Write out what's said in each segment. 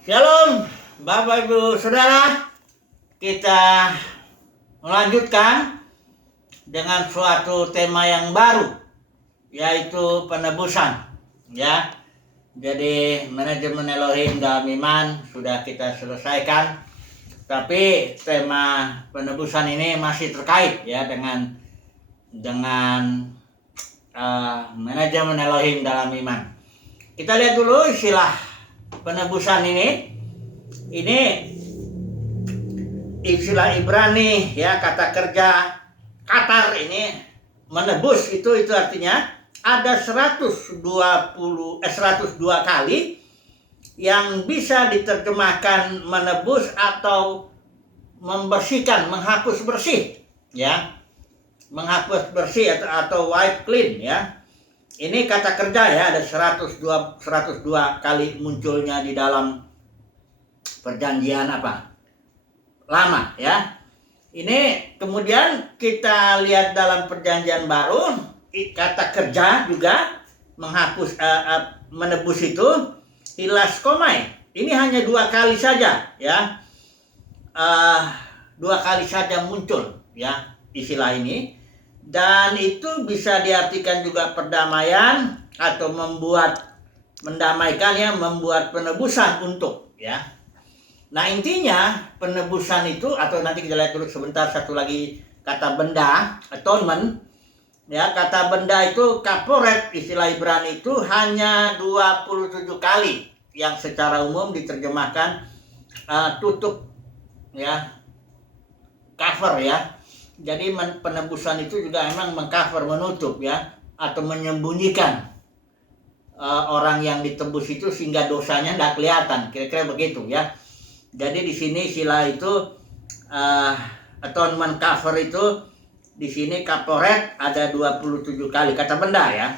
Shalom, Bapak Ibu Saudara. Kita melanjutkan dengan suatu tema yang baru, yaitu penebusan. Ya, jadi manajemen Elohim dalam iman sudah kita selesaikan, tapi tema penebusan ini masih terkait ya dengan manajemen Elohim dalam iman. Kita lihat dulu istilah penebusan ini istilah Ibrani ya, kata kerja katar ini menebus itu artinya ada 102 kali yang bisa diterjemahkan menebus atau membersihkan, menghapus bersih ya. Menghapus bersih atau wipe clean ya. Ini kata kerja ya, ada 102 kali munculnya di dalam perjanjian lama ya. Ini kemudian kita lihat dalam perjanjian baru, kata kerja juga menghapus menebus itu hilaskomai. Ini hanya 2 kali saja ya. 2 kali saja muncul ya istilah ini. Dan itu bisa diartikan juga perdamaian atau mendamaikan ya, membuat penebusan untuk ya. Nah intinya penebusan itu, atau nanti kita lihat dulu sebentar satu lagi kata benda, atonement ya. Kata benda itu kaporet, istilah Ibrani itu hanya 27 kali yang secara umum diterjemahkan tutup ya, cover ya. Jadi penebusan itu juga memang mengcover, menutup ya, atau menyembunyikan orang yang ditebus itu sehingga dosanya tidak kelihatan, kira-kira begitu ya. Jadi di sini istilah itu atonement cover itu di sini kaporet ada 27 kali kata benda ya.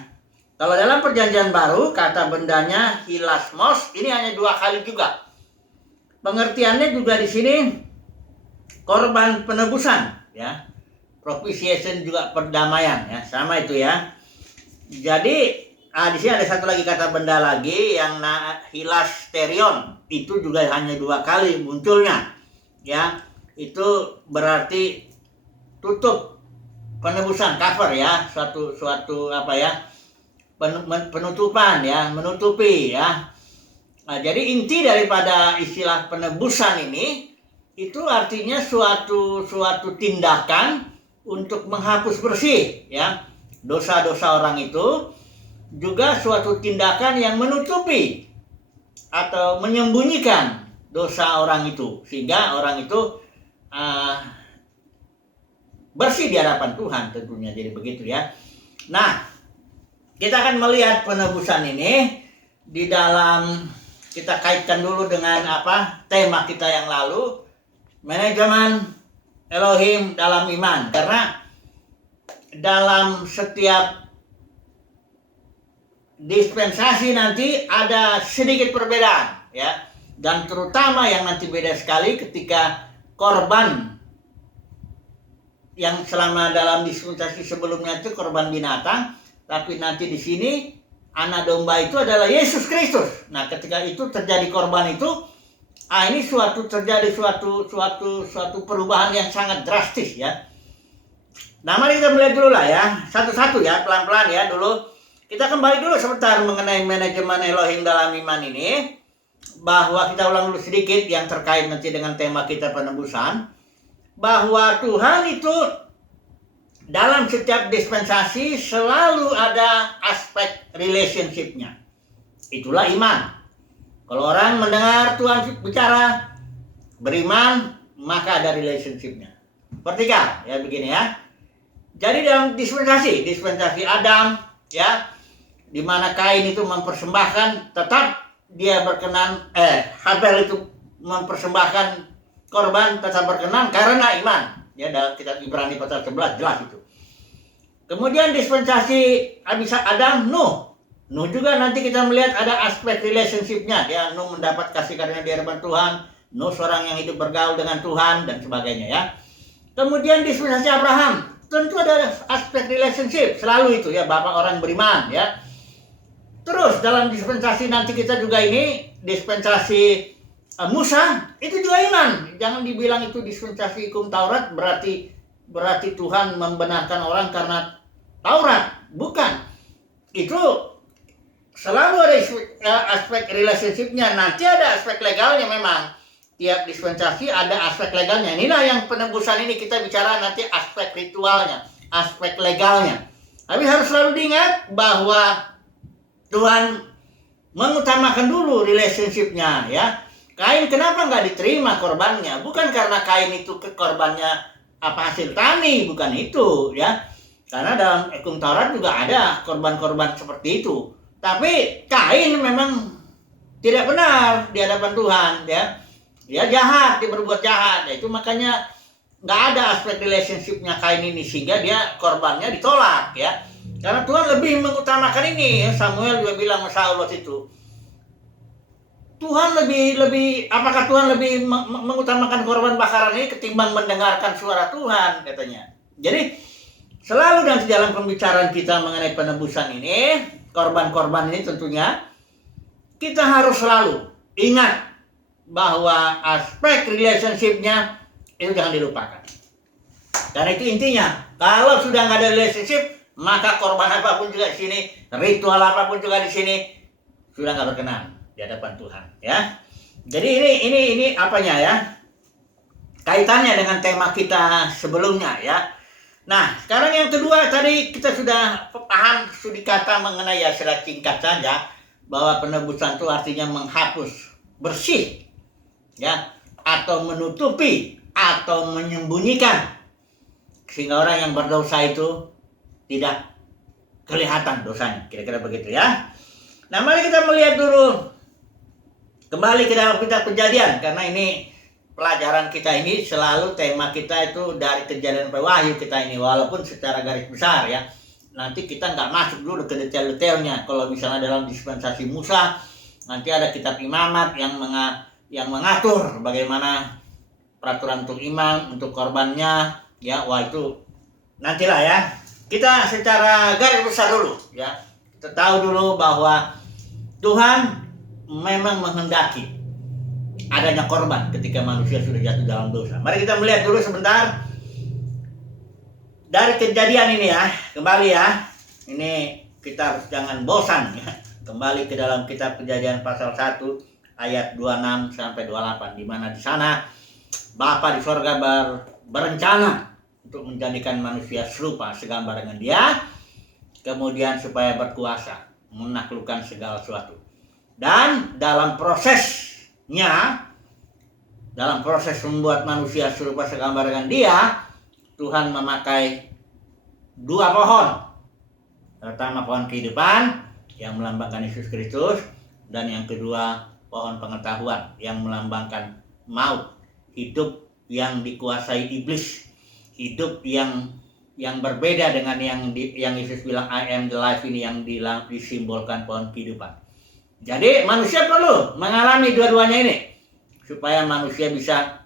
Kalau dalam perjanjian baru kata bendanya hilasmos, ini hanya 2 kali juga. Pengertiannya juga di sini korban penebusan ya. Propitiation juga perdamaian ya, sama itu ya. Jadi di sini ada satu lagi kata benda lagi yang hilasterion, itu juga hanya 2 kali munculnya ya. Itu berarti tutup, penebusan, cover ya, suatu penutupan ya, menutupi ya. Nah, jadi inti daripada istilah penebusan ini itu artinya suatu tindakan untuk menghapus bersih ya dosa-dosa orang itu, juga suatu tindakan yang menutupi atau menyembunyikan dosa orang itu sehingga orang itu bersih di hadapan Tuhan tentunya. Jadi begitu ya. Nah, kita akan melihat penebusan ini di dalam, kita kaitkan dulu dengan tema kita yang lalu, manajemen Elohim dalam iman. Karena dalam setiap dispensasi nanti ada sedikit perbedaan ya. Dan terutama yang nanti beda sekali ketika korban yang selama dalam dispensasi sebelumnya itu korban binatang, tapi nanti di sini anak domba itu adalah Yesus Kristus. Nah, ketika itu terjadi korban itu, ini terjadi suatu perubahan yang sangat drastis ya. Nah, mari kita melihat dulu lah ya, satu-satu ya, pelan-pelan ya dulu. Kita kembali dulu sebentar mengenai manajemen Elohim dalam iman ini, bahwa kita ulang dulu sedikit yang terkait nanti dengan tema kita penebusan, bahwa Tuhan itu dalam setiap dispensasi selalu ada aspek relationship-nya. Itulah iman. Kalau orang mendengar Tuhan bicara, beriman, maka ada relationship-nya. Vertikal, ya begini ya. Jadi dalam dispensasi Adam, ya, di mana Kain itu mempersembahkan, tetap dia berkenan, Habel itu mempersembahkan korban tetap berkenan karena iman. Ya, dalam kitab Ibrani pasal 11 jelas itu. Kemudian dispensasi Adam, Nuh juga nanti kita melihat ada aspek relationship-nya. Ya, Nuh mendapat kasih karunia di hadapan Tuhan. Nuh seorang yang hidup bergaul dengan Tuhan dan sebagainya ya. Kemudian dispensasi Abraham, tentu ada aspek relationship, selalu itu ya, bapak orang beriman ya. Terus dalam dispensasi nanti kita juga ini dispensasi Musa itu juga iman. Jangan dibilang itu dispensasi hukum Taurat berarti Tuhan membenarkan orang karena Taurat. Bukan. Itu selalu ada aspek relationship-nya. Nanti ada aspek legalnya memang. Tiap dispensasi ada aspek legalnya. Inilah yang penebusan ini kita bicara nanti aspek ritualnya, aspek legalnya. Tapi harus selalu diingat bahwa Tuhan mengutamakan dulu relationship-nya ya. Kain kenapa nggak diterima korbannya? Bukan karena Kain itu korbannya hasil tani, bukan itu ya. Karena dalam hukum Taurat juga ada korban-korban seperti itu. Tapi Kain memang tidak benar di hadapan Tuhan ya. Dia jahat, dia berbuat jahat. Itu makanya nggak ada aspek relationship-nya Kain ini sehingga dia korbannya ditolak ya. Karena Tuhan lebih mengutamakan ini. Samuel juga bilang sama Saul itu. Apakah Tuhan lebih mengutamakan korban bakaran ini ketimbang mendengarkan suara Tuhan katanya. Jadi selalu nanti dalam pembicaraan kita mengenai penebusan ini, korban-korban ini tentunya kita harus selalu ingat bahwa aspek relationship-nya itu jangan dilupakan. Karena itu intinya, kalau sudah nggak ada relationship, maka korban apapun juga di sini, ritual apapun juga di sini sudah nggak berkenan di hadapan Tuhan, ya. Jadi ini apanya ya? Kaitannya dengan tema kita sebelumnya, ya. Nah, sekarang yang kedua tadi kita sudah paham studi kata mengenai ya secara singkat saja bahwa penebusan itu artinya menghapus, bersih, ya, atau menutupi atau menyembunyikan sehingga orang yang berdosa itu tidak kelihatan dosanya, kira-kira begitu ya. Nah, mari kita melihat dulu kembali ke dalam kitab Kejadian karena ini pelajaran kita ini selalu tema kita itu dari Kejadian sampai Wahyu kita ini walaupun secara garis besar ya. Nanti kita nggak masuk dulu ke detail-detailnya. Kalau misalnya dalam dispensasi Musa nanti ada kitab Imamat yang mengatur bagaimana peraturan untuk imam, untuk korbannya ya. Wah, itu nantilah ya. Kita secara garis besar dulu ya. Kita tahu dulu bahwa Tuhan memang menghendaki adanya korban ketika manusia sudah jatuh dalam dosa. Mari kita melihat dulu sebentar dari Kejadian ini ya. Kembali ya. Ini kita harus jangan bosan ya. Kembali ke dalam kitab Kejadian pasal 1 ayat 26 sampai 28 di mana di sana Bapa di sorga berencana untuk menjadikan manusia serupa segambar dengan Dia, kemudian supaya berkuasa menaklukkan segala sesuatu. Dan dalam prosesnya, dalam proses membuat manusia serupa segambar dengan Dia, Tuhan memakai dua pohon. Pertama pohon kehidupan yang melambangkan Yesus Kristus, dan yang kedua pohon pengetahuan yang melambangkan maut, hidup yang dikuasai iblis, hidup yang berbeda dengan yang Yesus bilang I am the life ini yang disimbolkan pohon kehidupan. Jadi manusia perlu mengalami dua-duanya ini supaya manusia bisa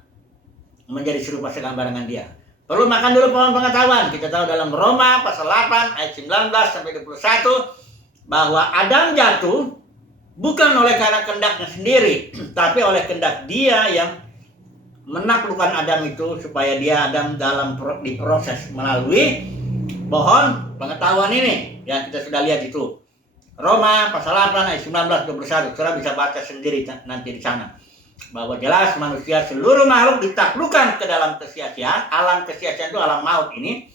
menjadi serupa segambar dengan Dia. Perlu makan dulu pohon pengetahuan. Kita tahu dalam Roma pasal 8 ayat 19 sampai 21 bahwa Adam jatuh bukan oleh karena kehendaknya sendiri, tapi oleh kehendak Dia yang menaklukkan Adam itu supaya dia Adam diproses melalui pohon pengetahuan ini. Ya, kita sudah lihat itu. Roma pasal 8 ayat 19 21. Saudara bisa baca sendiri nanti di sana. Bahwa jelas manusia seluruh makhluk ditaklukkan ke dalam kesia-siaan. Alam kesia-siaan itu alam maut ini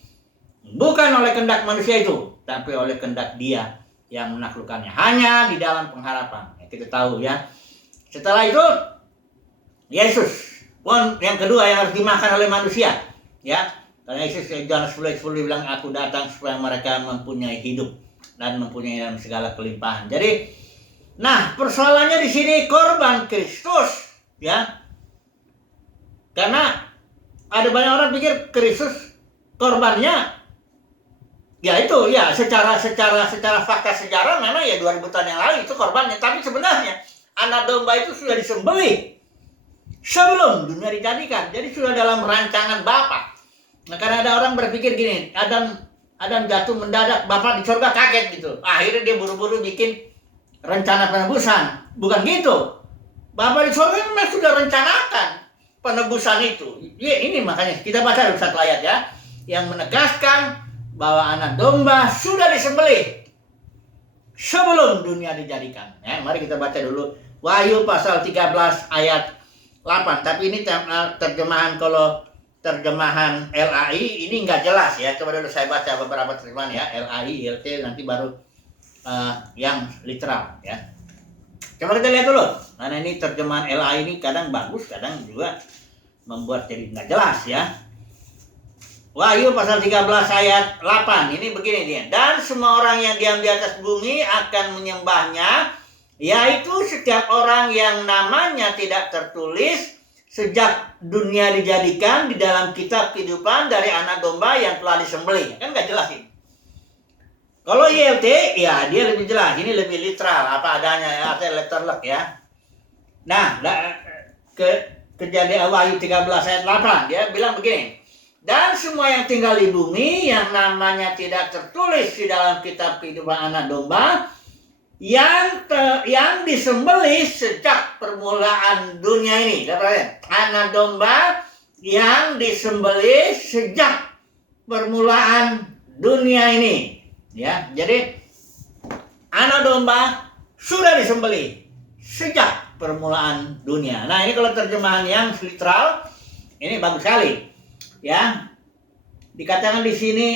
bukan oleh kehendak manusia itu, tapi oleh kehendak Dia yang menaklukkannya. Hanya di dalam pengharapan. Ya, kita tahu ya. Setelah itu Yesus pun yang kedua yang harus dimakan oleh manusia, ya. Karena Yesus Yohanes 10 bilang aku datang supaya mereka mempunyai hidup dan mempunyai dalam segala kelimpahan. Jadi, nah persoalannya di sini korban Kristus, ya. Karena ada banyak orang pikir Kristus korbannya, ya itu ya secara fakta sejarah memang ya 2000 tahun yang lalu itu korbannya. Tapi sebenarnya anak domba itu sudah disembelih sebelum dunia dijadikan. Jadi sudah dalam rancangan Bapa. Nah, karena ada orang berpikir gini, Adam jatuh mendadak, Bapa di surga kaget gitu. Akhirnya dia buru-buru bikin rencana penebusan. Bukan gitu. Bapa di surga memang sudah rencanakan penebusan itu. Ya, ini makanya kita baca dulu satu ayat ya, yang menegaskan bahwa anak domba sudah disembelih sebelum dunia dijadikan. Ya, mari kita baca dulu Wahyu pasal 13 ayat 8. Tapi ini terjemahan, kalau terjemahan LAI ini nggak jelas ya. Coba dulu saya baca beberapa terjemahan ya, LAI, ILT, nanti baru yang literal ya. Coba kita lihat dulu. Karena ini terjemahan LAI ini kadang bagus, kadang juga membuat jadi nggak jelas ya. Wahyu pasal 13 ayat 8. Ini begini dia. Dan semua orang yang diam di atas bumi akan menyembahnya, yaitu setiap orang yang namanya tidak tertulis sejak dunia dijadikan di dalam kitab kehidupan dari anak domba yang telah disembelih. Kan nggak jelas ini. Kalau ILT, ya dia lebih jelas. Ini lebih literal, apa adanya ya, atau letterlek ya. Nah, kejadian Wahyu 13 ayat 8, dia bilang begini. Dan semua yang tinggal di bumi yang namanya tidak tertulis di dalam kitab kehidupan anak domba yang disembelih sejak permulaan dunia ini. Anak domba yang disembelih sejak permulaan dunia ini. Ya, jadi anak domba sudah disembelih sejak permulaan dunia. Nah, ini kalau terjemahan yang literal ini bagus sekali. Ya. Dikatakan di sini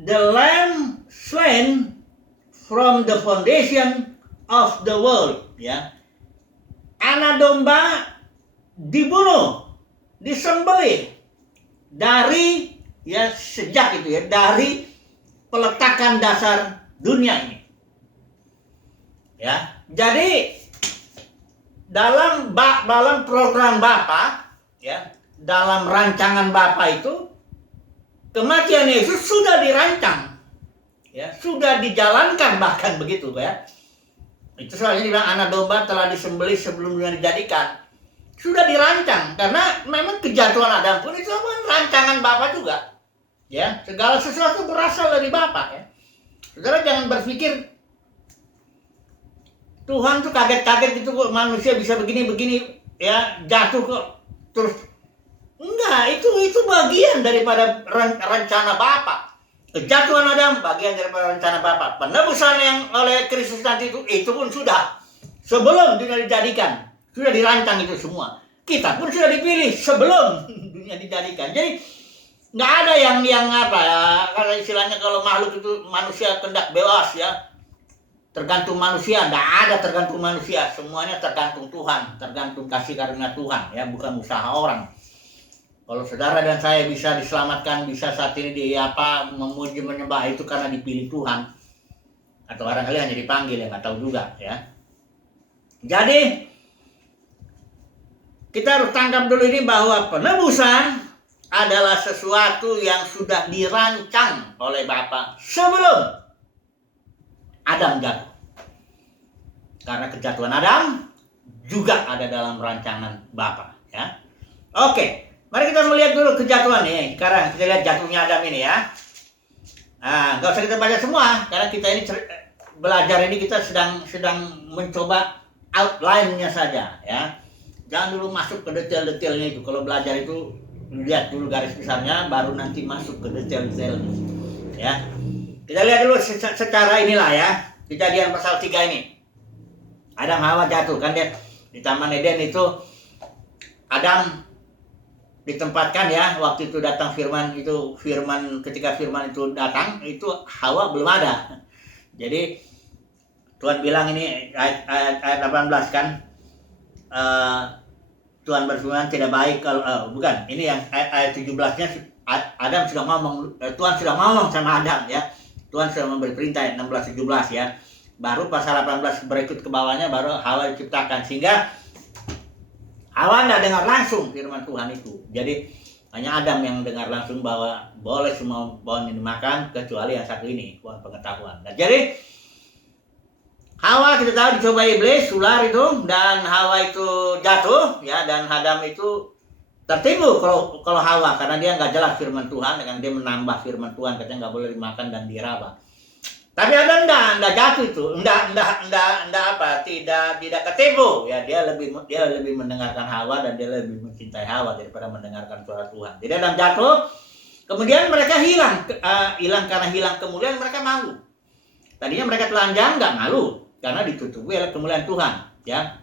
the lamb slain from the foundation of the world, ya. Anak domba dibunuh, disembelih dari ya sejak itu ya, dari peletakan dasar dunia ini. Ya. Jadi dalam program Bapa, ya, dalam rancangan Bapa itu kematian Yesus sudah dirancang. Ya, sudah dijalankan bahkan begitu ya. Itu soalnya dibilang anak domba telah disembelih sebelum dunia dijadikan. Sudah dirancang karena memang kejatuhan Adam pun itu rancangan Bapa juga. Ya, segala sesuatu berasal dari Bapa ya. Saudara jangan berpikir Tuhan tuh kaget-kaget gitu kok manusia bisa begini-begini ya, jatuh kok terus. Enggak, itu bagian daripada rencana Bapa. Kejatuhan Adam bagian daripada rencana Bapa. Penebusan yang oleh Kristus nanti itu pun sudah sebelum dunia dijadikan, sudah dirancang itu semua. Kita pun sudah dipilih sebelum dunia dijadikan. Jadi nggak ada yang apa ya, karena istilahnya kalau makhluk itu manusia kehendak bebas ya, tergantung manusia. Nggak ada tergantung manusia, semuanya tergantung Tuhan, tergantung kasih karunia Tuhan ya, bukan usaha orang. Kalau saudara dan saya bisa diselamatkan, bisa saat ini memuji menyembah, itu karena dipilih Tuhan, atau barangkali hanya dipanggil, ya nggak tahu juga ya. Jadi kita harus tangkap dulu ini bahwa penebusan adalah sesuatu yang sudah dirancang oleh Bapa sebelum Adam jatuh. Karena kejatuhan Adam juga ada dalam rancangan Bapa ya. Oke, mari kita melihat dulu kejatuhan nih. Sekarang kita lihat jatuhnya Adam ini ya. Nah, nggak usah kita baca semua karena kita ini belajar ini kita sedang mencoba outline-nya saja ya. Jangan dulu masuk ke detail-detailnya itu. Kalau belajar itu lihat dulu garis besarnya, baru nanti masuk ke detail-detailnya ya. Kita lihat dulu secara inilah ya, Kejadian pasal 3 ini. Adam Hawa jatuh kan dia di Taman Eden itu. Adam ditempatkan ya, waktu itu datang firman ketika firman itu datang itu Hawa belum ada. Jadi Tuhan bilang ini ayat 18 kan, Tuhan berfirman tidak baik kalau bukan, ini yang ayat 17-nya Adam sudah ngomong, Tuhan sudah ngomong sama Adam ya. Tuhan sudah memberi perintah ayat 16 17 ya. Baru pasal 18 berikut ke bawahnya baru Hawa diciptakan, sehingga Hawa enggak dengar langsung firman Tuhan itu. Jadi hanya Adam yang dengar langsung bahwa boleh semua pohon ini dimakan kecuali yang satu ini, pohon pengetahuan. Nah, jadi Hawa kita tahu dicoba iblis, ular itu, dan Hawa itu jatuh ya, dan Adam itu tertimbul kalau Hawa karena dia nggak jelas firman Tuhan, dengan dia menambah firman Tuhan katanya nggak boleh dimakan dan diraba. Tapi Adam enggak jatuh itu, enggak apa, tidak ketipu ya, dia lebih mendengarkan Hawa dan dia lebih mencintai Hawa daripada mendengarkan suara Tuhan. Jadi Adam jatuh, kemudian mereka hilang karena hilang kemuliaan, mereka malu. Tadinya mereka telanjang enggak malu karena ditutupi oleh kemuliaan Tuhan, ya.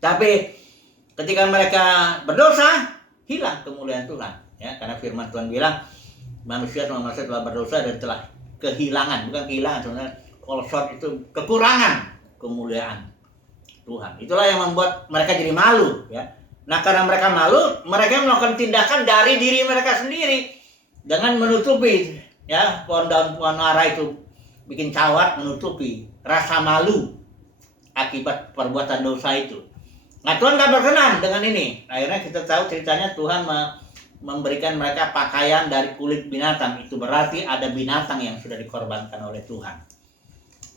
Tapi ketika mereka berdosa, hilang kemuliaan Tuhan, ya, karena firman Tuhan bilang manusia telah berdosa dan telah kehilangan, bukan kehilangan sebenarnya, kolosor itu kekurangan kemuliaan Tuhan. Itulah yang membuat mereka jadi malu, ya. Nah, karena mereka malu, mereka melakukan tindakan dari diri mereka sendiri dengan menutupi, ya, pohon daun pohon ara itu bikin cawat, menutupi rasa malu akibat perbuatan dosa itu. Nah, Tuhan gak berkenan dengan ini. Akhirnya kita tahu ceritanya Tuhan memberikan mereka pakaian dari kulit binatang. Itu berarti ada binatang yang sudah dikorbankan oleh Tuhan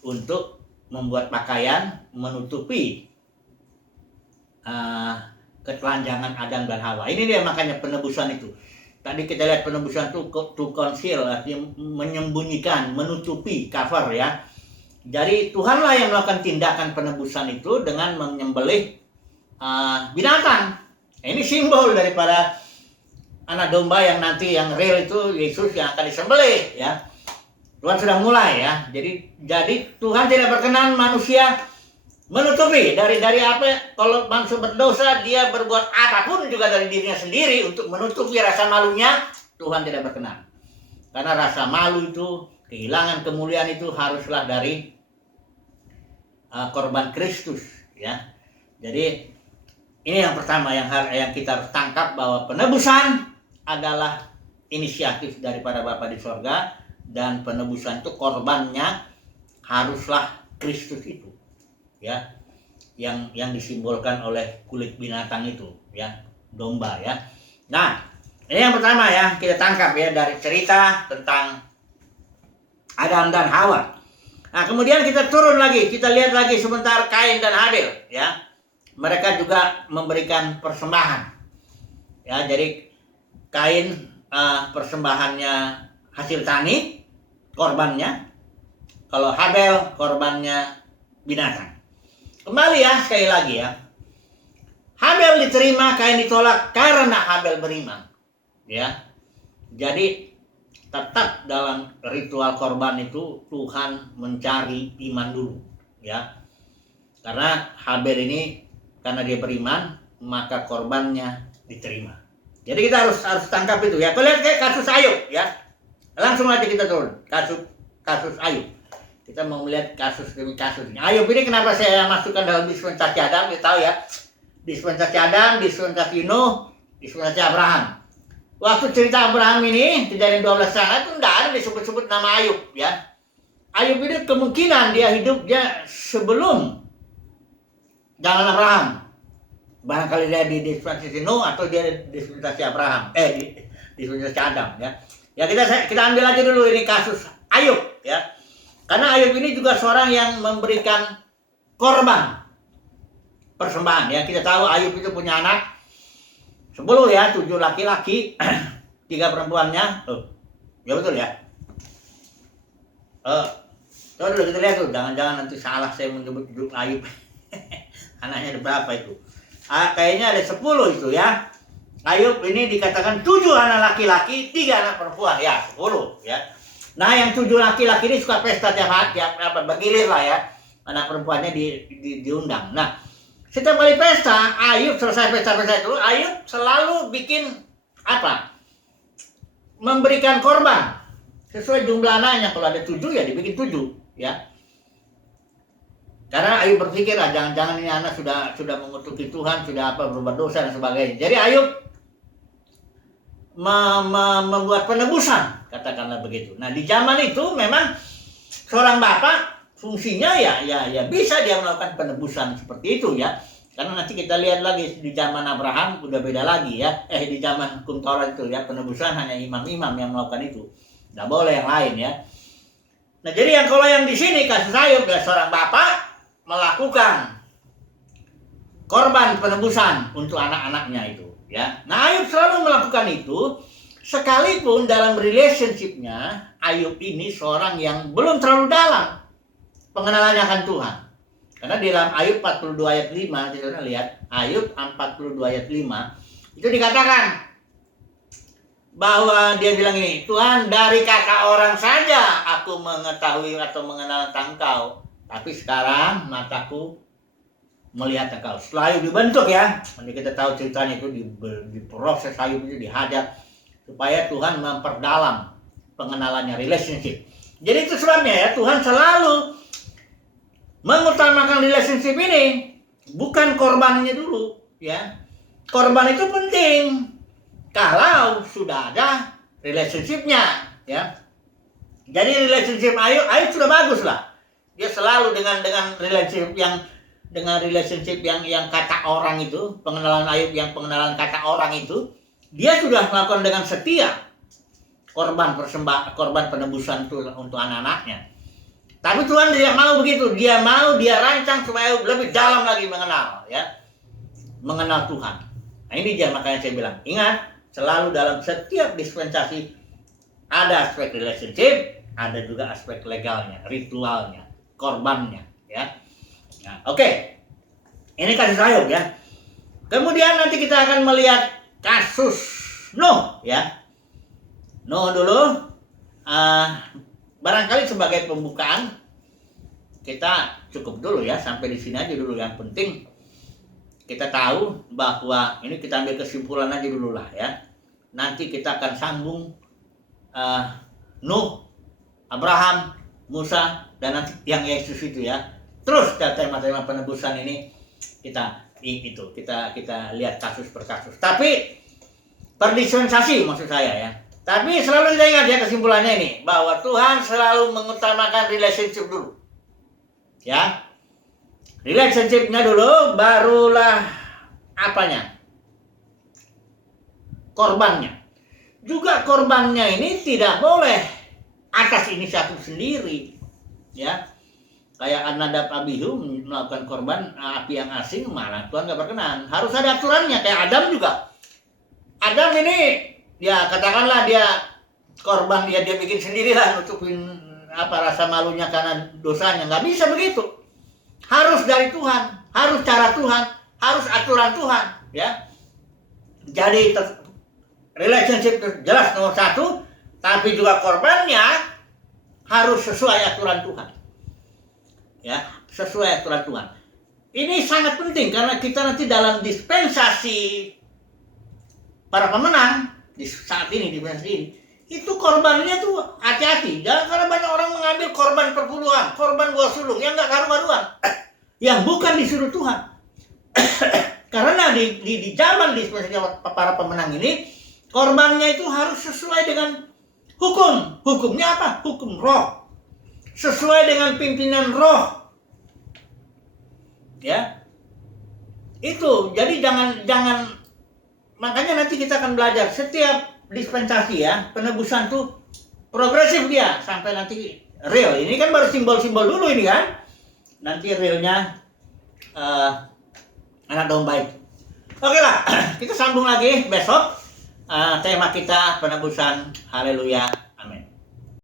untuk membuat pakaian menutupi ketelanjangan Adam dan Hawa. Ini dia makanya penebusan itu. Tadi kita lihat penebusan itu to conceal, artinya menyembunyikan, menutupi, cover, ya. Jadi Tuhanlah yang melakukan tindakan penebusan itu dengan menyembelih binatang. Ini simbol daripada anak domba yang nanti yang real itu Yesus yang akan disembelih, ya. Tuhan sudah mulai, ya. Jadi Tuhan tidak berkenan manusia menutupi dari apa? Kalau manusia berdosa, dia berbuat apapun juga dari dirinya sendiri untuk menutupi rasa malunya, Tuhan tidak berkenan. Karena rasa malu itu, kehilangan kemuliaan itu haruslah dari korban Kristus, ya. Jadi ini yang pertama yang kita harus tangkap, bahwa penebusan adalah inisiatif daripada Bapa di sorga, dan penebusan itu korbannya haruslah Kristus itu, ya, yang disimbolkan oleh kulit binatang itu, ya, domba, ya. Nah, ini yang pertama ya kita tangkap ya dari cerita tentang Adam dan Hawa. Nah, kemudian kita turun lagi, kita lihat lagi sebentar Kain dan Habel, ya. Mereka juga memberikan persembahan, ya. Jadi Kain persembahannya hasil tani, korbannya. Kalau Habel korbannya binatang. Kembali ya, sekali lagi ya. Habel diterima, Kain ditolak karena Habel beriman, ya. Jadi tetap dalam ritual korban itu Tuhan mencari iman dulu, ya. Karena Habel ini karena dia beriman, maka korbannya diterima. Jadi kita harus tangkap itu, ya. Kita lihat kayak kasus Ayub, ya. Langsung aja kita turun kasus Ayub. Kita mau melihat kasus demi kasus ini. Ayub ini kenapa saya masukkan dalam dispensasi Adam? Kita tahu ya. Dispensasi Adam, dispensasi Nuh, dispensasi Abraham. Waktu cerita Abraham ini, Kejadian 12 sana itu enggak ada disebut-sebut nama Ayub, ya. Ayub ini kemungkinan dia hidupnya sebelum zaman Abraham. Barangkali dia di dispensasi Nuh atau dia di dispensasi Abraham, di dispensasi Adam, ya. Ya kita ambil aja dulu ini kasus Ayub, ya. Karena Ayub ini juga seorang yang memberikan korban persembahan, ya. Kita tahu Ayub itu punya anak 10, ya, 7 laki-laki, 3 perempuannya. Ya betul ya. Coba dulu kita lihat tuh, jangan-jangan nanti salah saya menyebut Ayub. Anaknya ada berapa itu? Kayaknya ada 10 itu, ya. Ayub ini dikatakan 7 anak laki-laki, 3 anak perempuan, ya, 10, ya. Nah, yang 7 laki-laki ini suka pesta tiap bergilir lah, ya. Anak perempuannya diundang. Nah, setiap kali pesta, Ayub selesai pesta-pesta itu, Ayub selalu bikin apa? Memberikan korban sesuai jumlah anaknya. Kalau ada 7 ya dibikin 7, ya. Karena Ayub berpikir, jangan-jangan ini anak sudah mengutuki Tuhan, sudah berbuat dosa dan sebagainya. Jadi Ayub membuat penebusan, katakanlah begitu. Nah, di zaman itu memang seorang bapak fungsinya ya bisa dia melakukan penebusan seperti itu, ya. Karena nanti kita lihat lagi di zaman Abraham udah beda lagi, ya. Di zaman hukum Taurat itu, ya, penebusan hanya imam-imam yang melakukan itu. Nggak boleh yang lain, ya. Nah, jadi kalau yang di sini kasus Ayub, ya, seorang bapak melakukan korban penebusan untuk anak-anaknya itu, ya. Nah, Ayub selalu melakukan itu Sekalipun dalam relationship-nya, Ayub ini seorang yang belum terlalu dalam pengenalannya akan Tuhan. Karena di dalam Ayub 42 ayat 5, kita lihat Ayub 42 ayat 5, itu dikatakan bahwa dia bilang ini, Tuhan, dari kata orang saja aku mengetahui atau mengenal tentang Engkau, tapi sekarang mataku melihat Engkau. Setelah Ayub dibentuk ya, nanti kita tahu ceritanya itu diproses Ayub itu dihadap supaya Tuhan memperdalam pengenalannya, relationship. Jadi itu sebabnya ya, Tuhan selalu mengutamakan relationship ini, bukan korbannya dulu ya. Korban itu penting kalau sudah ada relationship-nya ya. Jadi relationship Ayub sudah bagus lah. Dia selalu dengan relationship yang kata orang itu, pengenalan Ayub yang pengenalan kata orang itu, dia sudah melakukan dengan setia korban penebusan itu untuk anak-anaknya. Tapi Tuhan tidak mau begitu. Dia rancang supaya lebih dalam lagi mengenal Tuhan. Nah ini dia, makanya saya bilang, ingat, selalu dalam setiap dispensasi ada aspek relationship, ada juga aspek legalnya, ritualnya, korbannya ya. Nah, oke. Ini kasus Ayub ya. Kemudian nanti kita akan melihat kasus Nuh ya. Nuh dulu. Barangkali sebagai pembukaan kita cukup dulu ya, sampai di sini aja dulu. Yang penting kita tahu bahwa ini kita ambil kesimpulan aja dulu lah ya. Nanti kita akan sambung Nuh, Abraham, Musa, dan nanti yang Yesus itu ya. Terus tema-tema penebusan ini kita lihat kasus per kasus. Tapi per dispensasi maksud saya ya. Tapi selalu kita ingat ya kesimpulannya ini, bahwa Tuhan selalu mengutamakan relationship dulu. Ya. Relationship-nya dulu, barulah apanya? Korbannya. Juga korbannya ini tidak boleh atas inisiatif sendiri. Ya. Kayak Nadab Abihu melakukan korban api yang asing, malah Tuhan gak berkenan. Harus ada aturannya, kayak Adam juga. Adam ini, ya katakanlah dia korban, dia bikin sendirilah, nutupin rasa malunya karena dosanya. Gak bisa begitu. Harus dari Tuhan, harus cara Tuhan, harus aturan Tuhan, ya. Jadi relationship jelas nomor satu, tapi juga korbannya harus sesuai aturan Tuhan, ya, sesuai aturan Tuhan. Ini sangat penting karena kita nanti dalam dispensasi para pemenang di saat ini, dispensasi ini, itu korbannya tuh hati-hati. Jangan, karena banyak orang mengambil korban perpuluhan, korban gua sulung yang nggak karu-karuan, yang bukan disuruh Tuhan. Karena di zaman dispensasi para pemenang ini, korbannya itu harus sesuai dengan hukum. Hukumnya apa? Hukum roh. Sesuai dengan pimpinan roh. Ya. Itu. Jadi jangan makanya nanti kita akan belajar setiap dispensasi ya, penebusan tuh progresif dia sampai nanti real. Ini kan baru simbol-simbol dulu ini kan. Nanti realnya anak domba itu. Oke lah, kita sambung lagi besok. Tema kita penebusan. Haleluya.